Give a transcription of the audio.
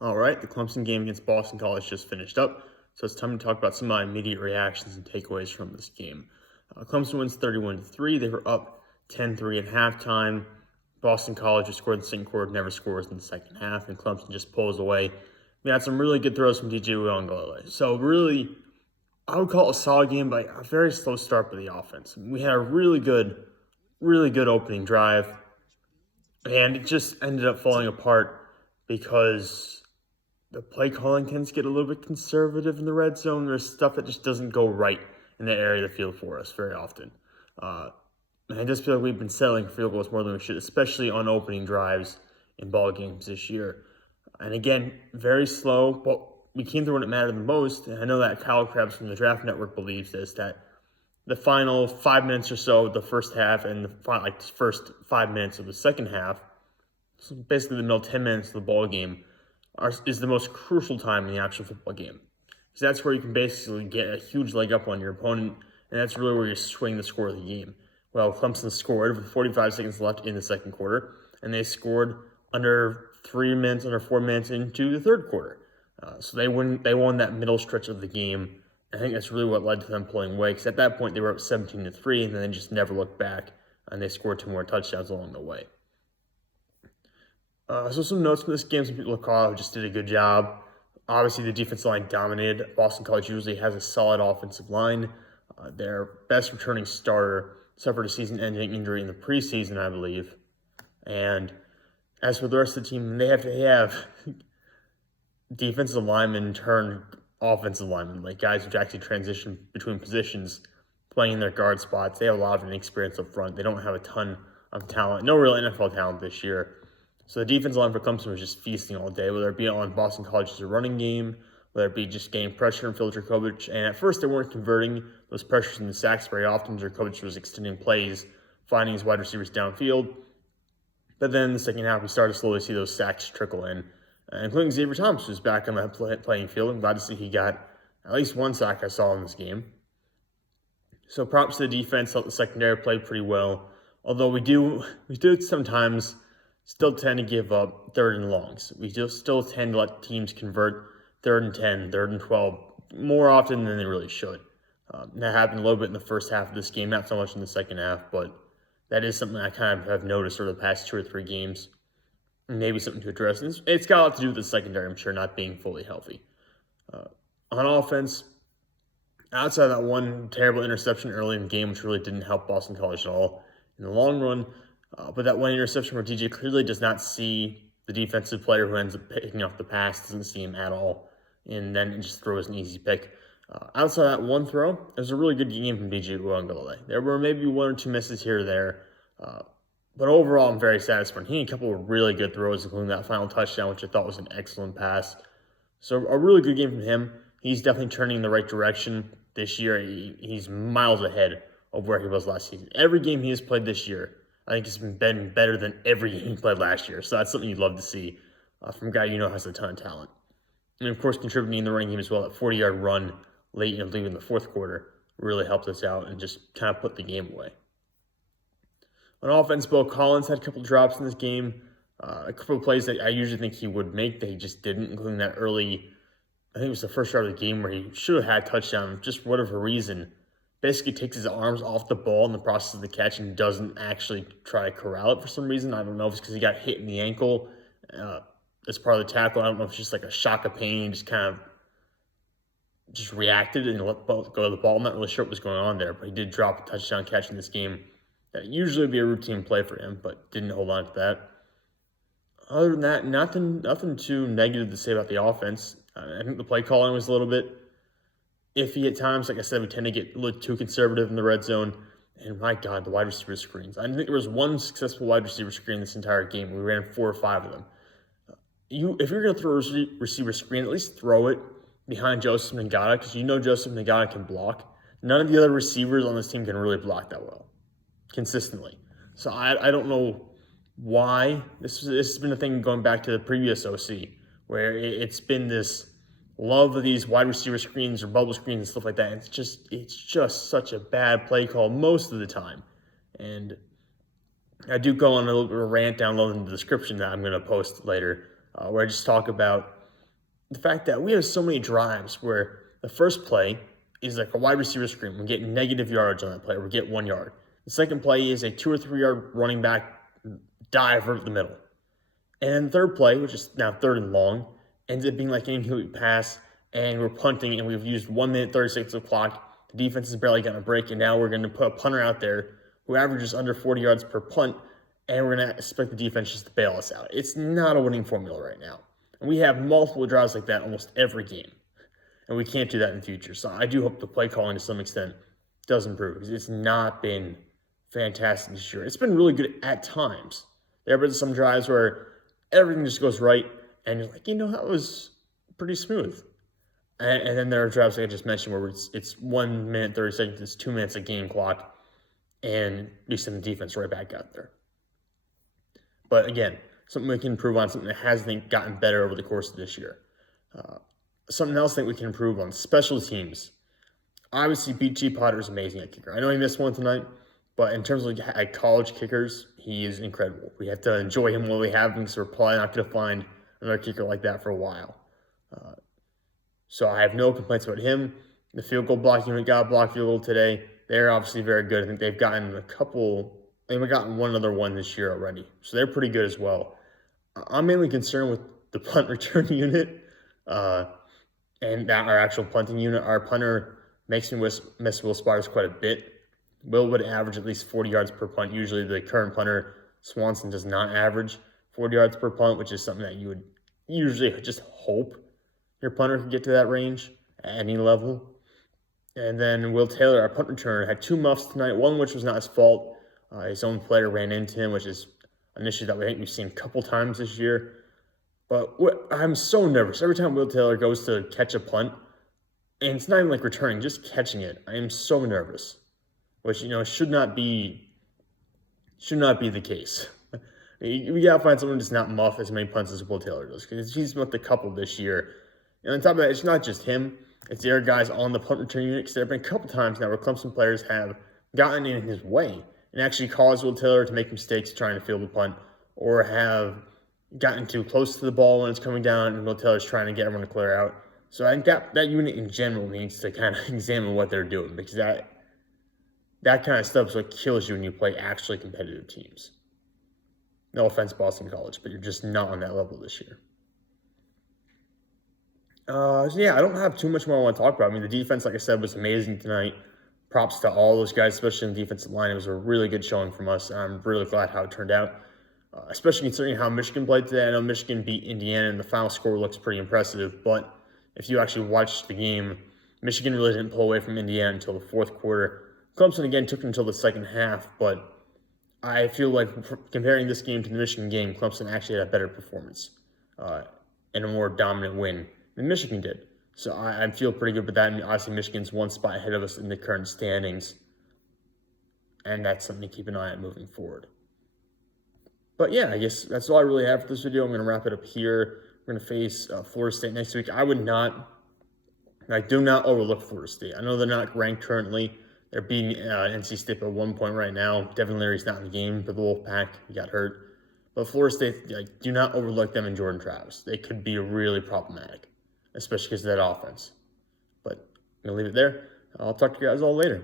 All right, the Clemson game against Boston College just finished up, so it's time to talk about some of my immediate reactions and takeaways from this game. Clemson wins 31-3. They were up 10-3 at halftime. Boston College, who scored in the second quarter, never scores in the second half, and Clemson just pulls away. We had some really good throws from DJ Uiagalelei. So really, I would call it a solid game, but a very slow start by the offense. We had a really good opening drive, and it just ended up falling apart because the play calling tends to get a little bit conservative in the red zone. There's stuff that just doesn't go right in that area of the field for us very often. And I just feel like we've been settling for field goals more than we should, especially on opening drives in ball games this year. And again, very slow, but we came through when it mattered the most. And I know that Kyle Krabs from the Draft Network believes this, that the final 5 minutes or so of the first half and the first 5 minutes of the second half, so basically the middle 10 minutes of the ball game, is the most crucial time in the actual football game. Because that's where you can basically get a huge leg up on your opponent, and that's really where you swing the score of the game. Well, Clemson scored with 45 seconds left in the second quarter, and they scored under 4 minutes into the third quarter. So they won that middle stretch of the game. I think that's really what led to them pulling away, because at that point they were up 17-3, and then they just never looked back, and they scored 2 more touchdowns along the way. So some notes from this game, some people just did a good job. Obviously, the defensive line dominated. Boston College usually has a solid offensive line. Their best returning starter suffered a season-ending injury in the preseason, I believe. And as for the rest of the team, they have defensive linemen turn offensive linemen, like guys who actually transition between positions, playing in their guard spots. They have a lot of inexperience up front. They don't have a ton of talent, no real NFL talent this year. So the defensive line for Clemson was just feasting all day, whether it be on Boston College's running game, whether it be just getting pressure on Phil Dracovic. And at first, they weren't converting those pressures into sacks very often. Dracovic was extending plays, finding his wide receivers downfield. But then in the second half, we started to slowly see those sacks trickle in, including Xavier Thomas was back on the playing field. I'm glad to see he got at least one sack I saw in this game. So props to the defense. Thought the secondary played pretty well, although we do sometimes still tend to give up third and longs. We still tend to let teams convert 3rd and 10, 3rd and 12 more often than they really should. That happened a little bit in the first half of this game, not so much in the second half, but that is something I kind of have noticed over the past 2 or 3 games. Maybe something to address. And it's got a lot to do with the secondary, I'm sure, not being fully healthy. On offense, outside of that one terrible interception early in the game, which really didn't help Boston College at all in the long run, but that one interception where DJ clearly does not see the defensive player who ends up picking off the pass, doesn't see him at all, and then it just throws an easy pick. Outside of that one throw, it was a really good game from DJ Uiagalelei. There were maybe 1 or 2 misses here or there, but overall I'm very satisfied. He had a couple of really good throws, including that final touchdown, which I thought was an excellent pass. So a really good game from him. He's definitely turning in the right direction this year. He's miles ahead of where he was last season. Every game he has played this year, I think it's been better than every game he played last year. So that's something you'd love to see from a guy has a ton of talent. And of course, contributing in the running game as well. That 40-yard run late in the fourth quarter really helped us out and just kind of put the game away. On offense, Bo Collins had a couple drops in this game. A couple of plays that I usually think he would make that he just didn't, including that early, I think it was the first drive of the game where he should have had a touchdown, just for whatever reason. Basically takes his arms off the ball in the process of the catch and doesn't actually try to corral it for some reason. I don't know if it's because he got hit in the ankle as part of the tackle. I don't know if it's just like a shock of pain. He just kind of just reacted and let go of the ball. I'm not really sure what was going on there, but he did drop a touchdown catch in this game. That usually would be a routine play for him, but didn't hold on to that. Other than that, nothing too negative to say about the offense. I think the play calling was a little bit iffy at times. Like I said, we tend to get a little too conservative in the red zone. And my God, the wide receiver screens. I didn't think there was one successful wide receiver screen this entire game. We ran 4 or 5 of them. If you're going to throw a receiver screen, at least throw it behind Joseph Ngata, because Joseph Ngata can block. None of the other receivers on this team can really block that well, consistently. So I don't know why. This has been a thing going back to the previous OC, where it's been this love of these wide receiver screens or bubble screens and stuff like that. It's just such a bad play call most of the time. And I do go on a little bit of a rant down low in the description that I'm going to post later, where I just talk about the fact that we have so many drives where the first play is like a wide receiver screen. We get negative yardage on that play, or we get 1 yard. The second play is a 2 or 3 yard running back dive right in the middle. And then the third play, which is now 3rd and long, ends up being like an incomplete pass, and we're punting, and we've used 1 minute, 30 seconds of clock. The defense has barely gotten a break, and now we're going to put a punter out there who averages under 40 yards per punt, and we're going to expect the defense just to bail us out. It's not a winning formula right now. And we have multiple drives like that almost every game, and we can't do that in the future. So I do hope the play calling to some extent does improve, because it's not been fantastic this year. It's been really good at times. There have been some drives where everything just goes right, and you're like, that was pretty smooth. And then there are drives like I just mentioned where it's 1 minute, 30 seconds, it's 2 minutes of game clock, and we send the defense right back out there. But again, something we can improve on, something that has, I think, gotten better over the course of this year. Something else I think we can improve on, special teams. Obviously, BG Potter is amazing at kicker. I know he missed one tonight, but in terms of college kickers, he is incredible. We have to enjoy him while we have him, so we're probably not going to find another kicker like that for a while. So I have no complaints about him. The field goal blocking unit got a block field goal today. They're obviously very good. I think they've gotten they've gotten one other one this year already. So they're pretty good as well. I'm mainly concerned with the punt return unit and our actual punting unit. Our punter makes me miss Will Spires quite a bit. Will would average at least 40 yards per punt. Usually the current punter, Swanson, does not average 40 yards per punt, which is something that you would usually just hope your punter could get to that range at any level. And then Will Taylor, our punt returner, had 2 muffs tonight, one which was not his fault. His own player ran into him, which is an issue that we've seen a couple times this year. But I'm so nervous. Every time Will Taylor goes to catch a punt, and it's not even like returning, just catching it, I am so nervous. Which, should not be the case. We got to find someone who does not muff as many punts as Will Taylor does, because he's muffed a couple this year. And on top of that, it's not just him. It's the other guys on the punt return unit, because there have been a couple times now where Clemson players have gotten in his way and actually caused Will Taylor to make mistakes trying to field the punt, or have gotten too close to the ball when it's coming down and Will Taylor's trying to get everyone to clear out. So I think that unit in general needs to kind of examine what they're doing, because that kind of stuff is what kills you when you play actually competitive teams. No offense, Boston College, but you're just not on that level this year. So yeah, I don't have too much more I want to talk about. I mean, the defense, like I said, was amazing tonight. Props to all those guys, especially in the defensive line. It was a really good showing from us, and I'm really glad how it turned out, especially considering how Michigan played today. I know Michigan beat Indiana, and the final score looks pretty impressive, but if you actually watched the game, Michigan really didn't pull away from Indiana until the 4th quarter. Clemson, again, took it until the second half, but I feel like comparing this game to the Michigan game, Clemson actually had a better performance and a more dominant win than Michigan did. So I feel pretty good with that. And obviously, Michigan's 1 spot ahead of us in the current standings, and that's something to keep an eye on moving forward. But yeah, I guess that's all I really have for this video. I'm going to wrap it up here. We're going to face Florida State next week. I do not overlook Florida State. I know they're not ranked currently. They're beating NC State by 1 point right now. Devin Leary's not in the game for the Wolfpack. He got hurt. But Florida State, do not overlook them and Jordan Travis. They could be really problematic, especially because of that offense. But I'm going to leave it there. I'll talk to you guys all later.